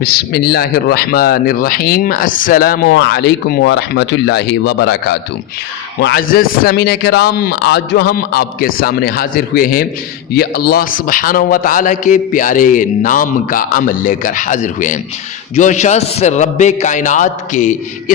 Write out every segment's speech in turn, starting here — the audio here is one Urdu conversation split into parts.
بسم اللہ الرحمن الرحیم۔ السلام علیکم ورحمۃ اللہ وبرکاتہ۔ معزز سامعین کرام، آج جو ہم آپ کے سامنے حاضر ہوئے ہیں یہ اللہ سبحانہ و تعالیٰ کے پیارے نام کا عمل لے کر حاضر ہوئے ہیں۔ جو شخص رب کائنات کے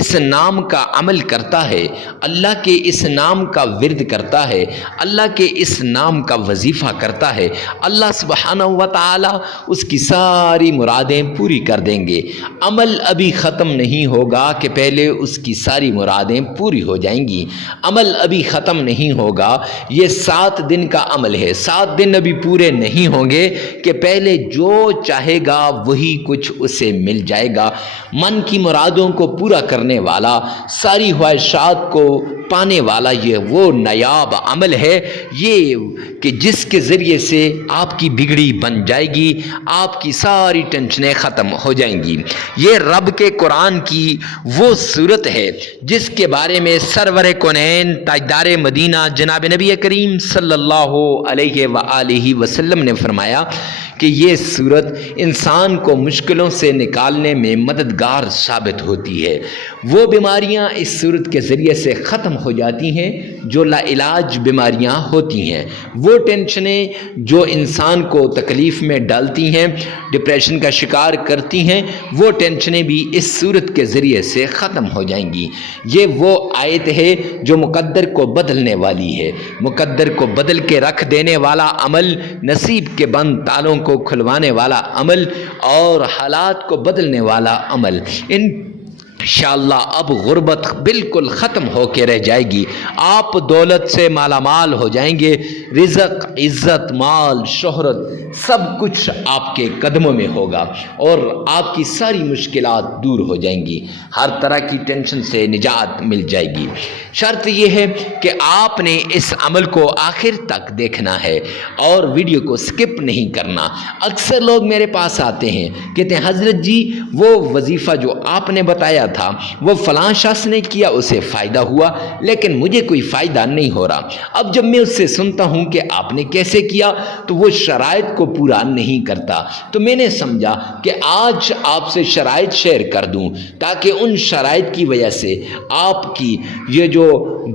اس نام کا عمل کرتا ہے، اللہ کے اس نام کا ورد کرتا ہے، اللہ کے اس نام کا وظیفہ کرتا ہے، اللہ سبحانہ و تعالیٰ اس کی ساری مرادیں پوری کر دیں گے۔ عمل ابھی ختم نہیں ہوگا کہ پہلے اس کی ساری مرادیں پوری ہو جائیں گی۔ عمل ابھی ختم نہیں ہوگا، یہ 7 دن کا عمل ہے۔ 7 دن ابھی پورے نہیں ہوں گے کہ پہلے جو چاہے گا وہی کچھ اسے مل جائے گا۔ من کی مرادوں کو پورا کرنے والا، ساری خواہشات کو پانے والا یہ وہ نایاب عمل ہے یہ کہ جس کے ذریعے سے آپ کی بگڑی بن جائے گی، آپ کی ساری ٹینشنیں ختم ہو جائیں گی۔ یہ رب کے قرآن کی وہ صورت ہے جس کے بارے میں سرور کونین تاجدار مدینہ جناب نبی کریم صلی اللہ علیہ وآلہ وسلم نے فرمایا کہ یہ صورت انسان کو مشکلوں سے نکالنے میں مددگار ثابت ہوتی ہے۔ وہ بیماریاں اس صورت کے ذریعے سے ختم ہو جاتی ہیں جو لا علاج بیماریاں ہوتی ہیں۔ وہ ٹینشنیں جو انسان کو تکلیف میں ڈالتی ہیں، ڈپریشن کا شکار کرتی ہیں، وہ ٹینشنیں بھی اس صورت کے ذریعے سے ختم ہو جائیں گی۔ یہ وہ آیت ہے جو مقدر کو بدلنے والی ہے، مقدر کو بدل کے رکھ دینے والا عمل، نصیب کے بند تالوں کو کھلوانے والا عمل اور حالات کو بدلنے والا عمل۔ انشاءاللہ اب غربت بالکل ختم ہو کے رہ جائے گی، آپ دولت سے مالا مال ہو جائیں گے، رزق، عزت، مال، شہرت سب کچھ آپ کے قدموں میں ہوگا اور آپ کی ساری مشکلات دور ہو جائیں گی، ہر طرح کی ٹینشن سے نجات مل جائے گی۔ شرط یہ ہے کہ آپ نے اس عمل کو آخر تک دیکھنا ہے اور ویڈیو کو سکپ نہیں کرنا۔ اکثر لوگ میرے پاس آتے ہیں، کہتے ہیں حضرت جی وہ وظیفہ جو آپ نے بتایا تھا وہ فلاں شخص نے کیا، اسے فائدہ ہوا لیکن مجھے کوئی فائدہ نہیں ہو رہا۔ اب جب میں اس سے سنتا ہوں کہ آپ نے کیسے کیا تو وہ شرائط کو پورا نہیں کرتا، تو میں نے سمجھا کہ آج آپ سے شرائط شیئر کر دوں تاکہ ان شرائط کی وجہ سے آپ کی یہ جو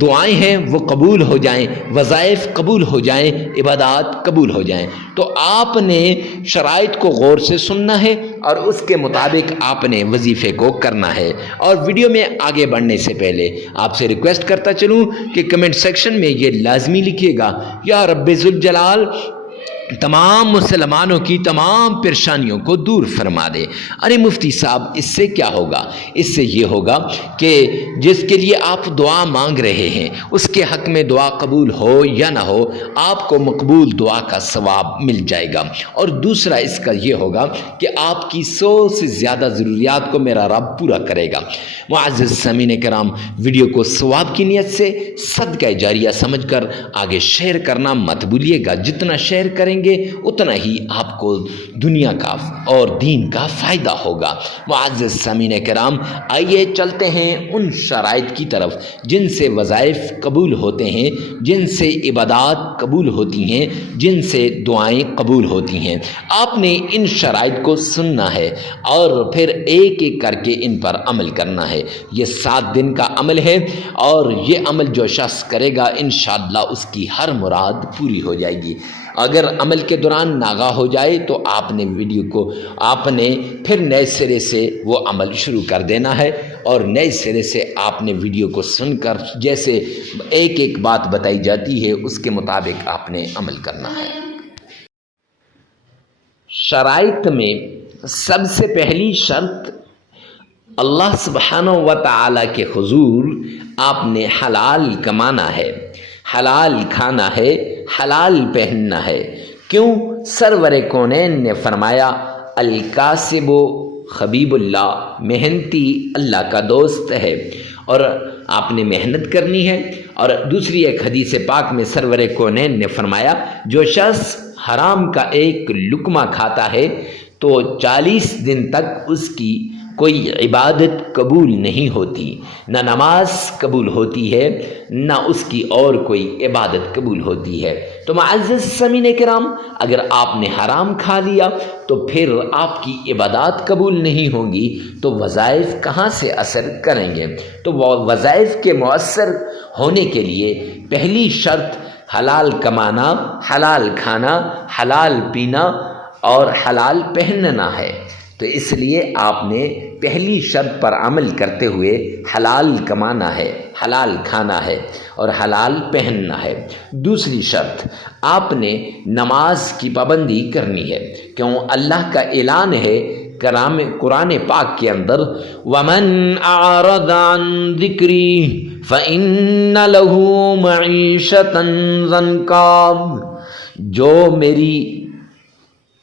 دعائیں ہیں وہ قبول ہو جائیں، وظائف قبول ہو جائیں، عبادات قبول ہو جائیں۔ تو آپ نے شرائط کو غور سے سننا ہے اور اس کے مطابق آپ نے وظیفے کو کرنا ہے۔ اور ویڈیو میں آگے بڑھنے سے پہلے آپ سے ریکویسٹ کرتا چلوں کہ کمنٹ سیکشن میں یہ لازمی لکھیے گا، یا رب ذوالجلال تمام مسلمانوں کی تمام پریشانیوں کو دور فرما دے۔ ارے مفتی صاحب اس سے کیا ہوگا؟ اس سے یہ ہوگا کہ جس کے لیے آپ دعا مانگ رہے ہیں اس کے حق میں دعا قبول ہو یا نہ ہو، آپ کو مقبول دعا کا ثواب مل جائے گا۔ اور دوسرا اس کا یہ ہوگا کہ آپ کی 100 سے زیادہ ضروریات کو میرا رب پورا کرے گا۔ معزز سامعین کرام، ویڈیو کو ثواب کی نیت سے صدقہ جاریہ سمجھ کر آگے شیئر کرنا مت بھولیے گا۔ جتنا شیئر کریں گے اتنا ہی آپ کو دنیا کا اور دین کا فائدہ ہوگا۔ معزز سامعین کرام، آئیے چلتے ہیں ان شرائط کی طرف جن سے وظائف قبول ہوتے ہیں، جن سے عبادات قبول ہوتی ہیں، جن سے دعائیں قبول ہوتی ہیں۔ آپ نے ان شرائط کو سننا ہے اور پھر ایک ایک کر کے ان پر عمل کرنا ہے۔ یہ 7 دن کا عمل ہے اور یہ عمل جو شخص کرے گا انشاءاللہ اس کی ہر مراد پوری ہو جائے گی۔ اگر عمل کے دوران ناغہ ہو جائے تو آپ نے ویڈیو کو پھر نئے سرے سے وہ عمل شروع کر دینا ہے اور نئے سرے سے آپ نے ویڈیو کو سن کر جیسے ایک ایک بات بتائی جاتی ہے اس کے مطابق آپ نے عمل کرنا ہے۔ شرائط میں سب سے پہلی شرط، اللہ سبحانہ و تعالیٰ کے حضور آپ نے حلال کمانا ہے، حلال کھانا ہے، حلال پہننا ہے۔ کیوں؟ سرور کونین نے فرمایا الکاسب حبیب اللہ، محنتی اللہ کا دوست ہے، اور آپ نے محنت کرنی ہے۔ اور دوسری ایک حدیث پاک میں سرور کونین نے فرمایا جو شخص حرام کا ایک لقمہ کھاتا ہے تو 40 دن تک اس کی کوئی عبادت قبول نہیں ہوتی، نہ نماز قبول ہوتی ہے نہ اس کی اور کوئی عبادت قبول ہوتی ہے۔ تو معزز سامعین کرام، اگر آپ نے حرام کھا لیا تو پھر آپ کی عبادات قبول نہیں ہوں گی، تو وظائف کہاں سے اثر کریں گے؟ تو وظائف کے مؤثر ہونے کے لیے پہلی شرط حلال کمانا، حلال کھانا، حلال پینا اور حلال پہننا ہے۔ تو اس لیے آپ نے پہلی شرط پر عمل کرتے ہوئے حلال کمانا ہے، حلال کھانا ہے اور حلال پہننا ہے۔ دوسری شرط، آپ نے نماز کی پابندی کرنی ہے، کیوں اللہ کا اعلان ہے قرآن پاک کے اندر، وَمَنْ أَعْرَضَ عَنْ ذِكْرِي فَإِنَّ لَهُ مَعِيشَةً ضَنْكًا، جو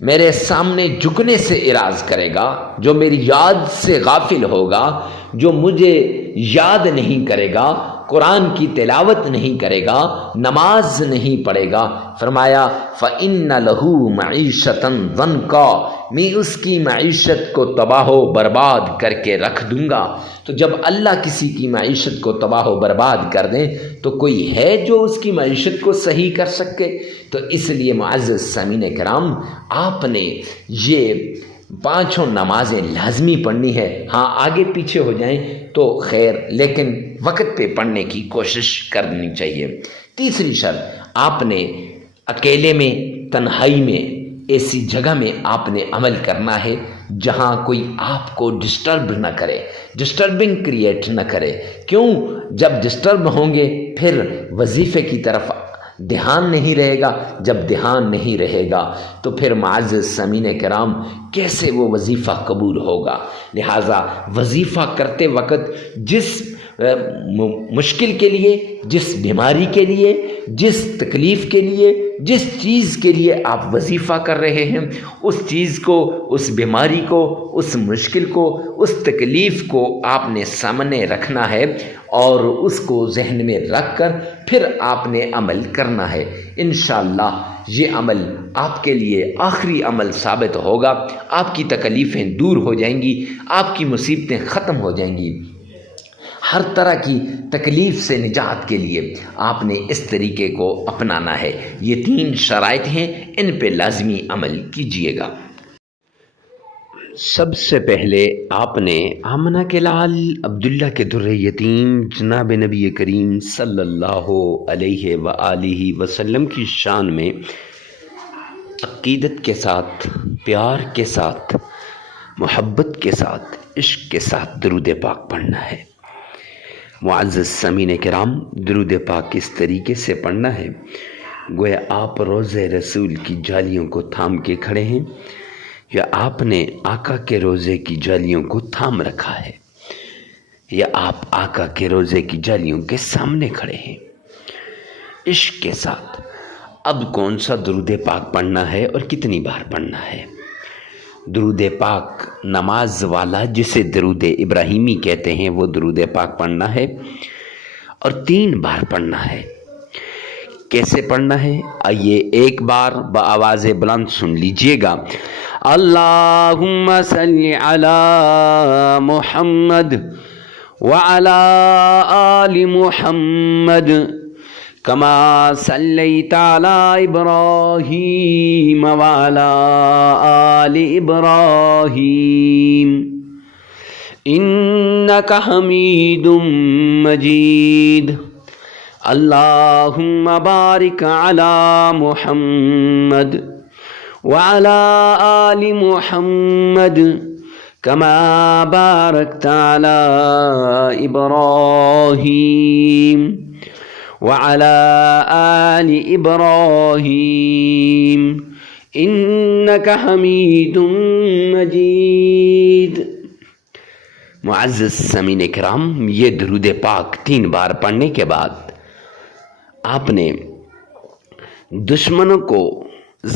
میرے سامنے جھکنے سے اعراض کرے گا، جو میری یاد سے غافل ہوگا، جو مجھے یاد نہیں کرے گا، قرآن کی تلاوت نہیں کرے گا، نماز نہیں پڑھے گا، فرمایا فَإِنَّ لَهُ مَعِيشَةً ضَنْكًا، میں اس کی معیشت کو تباہ و برباد کر کے رکھ دوں گا۔ تو جب اللہ کسی کی معیشت کو تباہ و برباد کر دیں تو کوئی ہے جو اس کی معیشت کو صحیح کر سکے؟ تو اس لیے معزز سامعین کرام، آپ نے یہ 5 نمازیں لازمی پڑھنی ہے۔ ہاں آگے پیچھے ہو جائیں تو خیر، لیکن وقت پہ پڑھنے کی کوشش کرنی چاہیے۔ تیسری شرط، آپ نے اکیلے میں، تنہائی میں، ایسی جگہ میں آپ نے عمل کرنا ہے جہاں کوئی آپ کو ڈسٹرب نہ کرے، ڈسٹربنگ کریٹ نہ کرے۔ کیوں؟ جب ڈسٹرب ہوں گے پھر وظیفے کی طرف دھیان نہیں رہے گا، جب دھیان نہیں رہے گا تو پھر معزز سامعین کرام کیسے وہ وظیفہ قبول ہوگا؟ لہٰذا وظیفہ کرتے وقت جس مشکل کے لیے، جس بیماری کے لیے، جس تکلیف کے لیے، جس چیز کے لیے آپ وظیفہ کر رہے ہیں، اس چیز کو، اس بیماری کو، اس مشکل کو، اس تکلیف کو آپ نے سامنے رکھنا ہے اور اس کو ذہن میں رکھ کر پھر آپ نے عمل کرنا ہے۔ انشاءاللہ یہ عمل آپ کے لیے آخری عمل ثابت ہوگا، آپ کی تکلیفیں دور ہو جائیں گی، آپ کی مصیبتیں ختم ہو جائیں گی۔ ہر طرح کی تکلیف سے نجات کے لیے آپ نے اس طریقے کو اپنانا ہے۔ یہ 3 شرائط ہیں، ان پہ لازمی عمل کیجیے گا۔ سب سے پہلے آپ نے آمنہ کے لال عبداللہ کے در یتیم جناب نبی کریم صلی اللہ علیہ وآلہ وسلم کی شان میں عقیدت کے ساتھ، پیار کے ساتھ، محبت کے ساتھ، عشق کے ساتھ درود پاک پڑھنا ہے۔ معزز سامعین کرام، درود پاک اس طریقے سے پڑھنا ہے گویا آپ روضہ رسول کی جالیوں کو تھام کے کھڑے ہیں، یا آپ نے آقا کے روضے کی جالیوں کو تھام رکھا ہے، یا آپ آقا کے روضے کی جالیوں کے سامنے کھڑے ہیں، عشق کے ساتھ۔ اب کون سا درود پاک پڑھنا ہے اور کتنی بار پڑھنا ہے؟ درود پاک نماز والا، جسے درود ابراہیمی کہتے ہیں، وہ درود پاک پڑھنا ہے اور 3 بار پڑھنا ہے۔ کیسے پڑھنا ہے؟ آئیے ایک بار بآواز بلند سن لیجئے گا۔ اللہم صلی علی محمد وعلی آل محمد کما صلیت علی ابراہیم وعلی آل ابراہیم انک حمید مجید۔ اللہم بارک علی محمد وعلی آل محمد کما بارکت علی ابراہیم وعلى آل إبراهيم إنك حميد مجيد۔ معزز سامعین کرام، یہ درود پاک 3 بار پڑھنے کے بعد آپ نے دشمنوں کو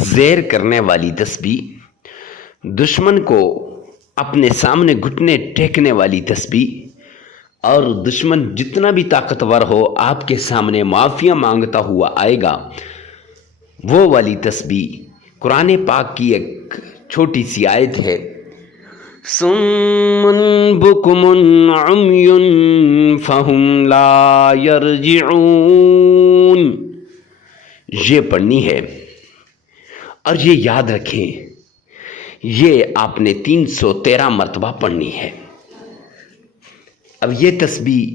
زیر کرنے والی تسبیح، دشمن کو اپنے سامنے گھٹنے ٹیکنے والی تسبیح، اور دشمن جتنا بھی طاقتور ہو آپ کے سامنے معافیاں مانگتا ہوا آئے گا، وہ والی تسبیح قرآن پاک کی ایک چھوٹی سی آیت ہے، صم بکم عمی فہم لا یرجعون، یہ پڑھنی ہے، اور یہ یاد رکھیں یہ آپ نے 313 مرتبہ پڑھنی ہے۔ اب یہ تسبیح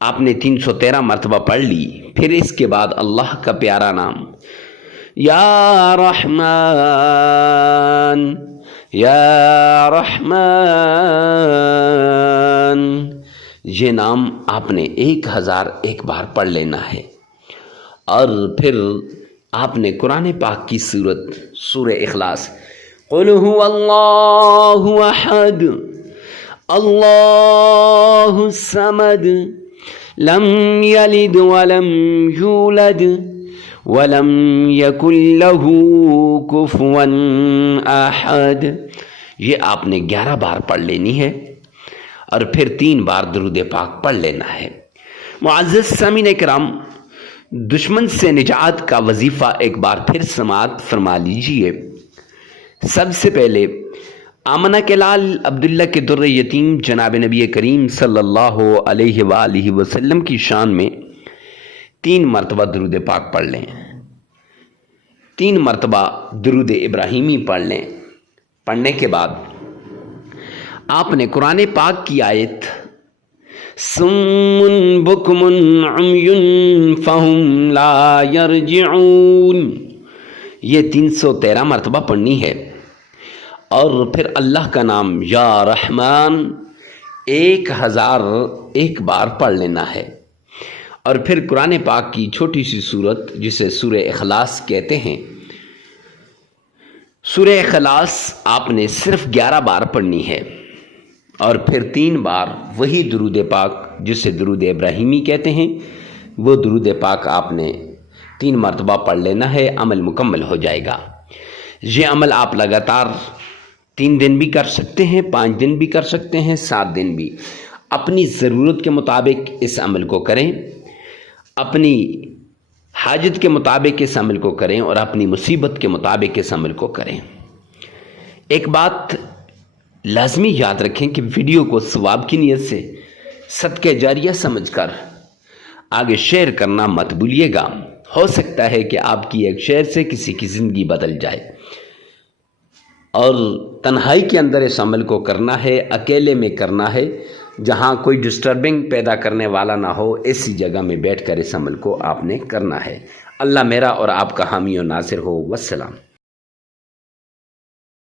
آپ نے 313 مرتبہ پڑھ لی، پھر اس کے بعد اللہ کا پیارا نام یا رحمان یا رحمان، یہ نام آپ نے 1001 بار پڑھ لینا ہے، اور پھر آپ نے قرآن پاک کی سورہ اخلاص قل هو اللہ احد اللہ الصمد لم یلد ولم یولد ولم یکن له کفوا احد، یہ آپ نے 11 بار پڑھ لینی ہے، اور پھر 3 بار درود پاک پڑھ لینا ہے۔ معزز سامعین کرام، دشمن سے نجات کا وظیفہ ایک بار پھر سماعت فرما لیجئے۔ سب سے پہلے آمنہ کے لال عبداللہ کے در یتیم جناب نبی کریم صلی اللہ علیہ وآلہ وسلم کی شان میں 3 مرتبہ درود پاک پڑھ لیں، 3 مرتبہ درود ابراہیمی پڑھ لیں۔ پڑھنے کے بعد آپ نے قرآن پاک کی آیت صم بکم عمی فہم لا یرجعون، یہ 313 مرتبہ پڑھنی ہے، اور پھر اللہ کا نام یا رحمان 1001 بار پڑھ لینا ہے، اور پھر قرآن پاک کی چھوٹی سی سورت جسے سورہ اخلاص کہتے ہیں، سورہ اخلاص آپ نے صرف 11 بار پڑھنی ہے، اور پھر 3 بار وہی درود پاک جسے درود ابراہیمی کہتے ہیں، وہ درود پاک آپ نے 3 مرتبہ پڑھ لینا ہے، عمل مکمل ہو جائے گا۔ یہ عمل آپ لگاتار 3 دن بھی کر سکتے ہیں، 5 دن بھی کر سکتے ہیں، 7 دن بھی، اپنی ضرورت کے مطابق اس عمل کو کریں، اپنی حاجت کے مطابق اس عمل کو کریں، اور اپنی مصیبت کے مطابق اس عمل کو کریں۔ ایک بات لازمی یاد رکھیں کہ ویڈیو کو ثواب کی نیت سے صدقہ جاریہ سمجھ کر آگے شیئر کرنا مت بھولیے گا، ہو سکتا ہے کہ آپ کی ایک شیئر سے کسی کی زندگی بدل جائے، اور تنہائی کے اندر اس عمل کو کرنا ہے، اکیلے میں کرنا ہے، جہاں کوئی ڈسٹربنگ پیدا کرنے والا نہ ہو، ایسی جگہ میں بیٹھ کر اس عمل کو آپ نے کرنا ہے۔ اللہ میرا اور آپ کا حامی و ناصر ہو۔ والسلام۔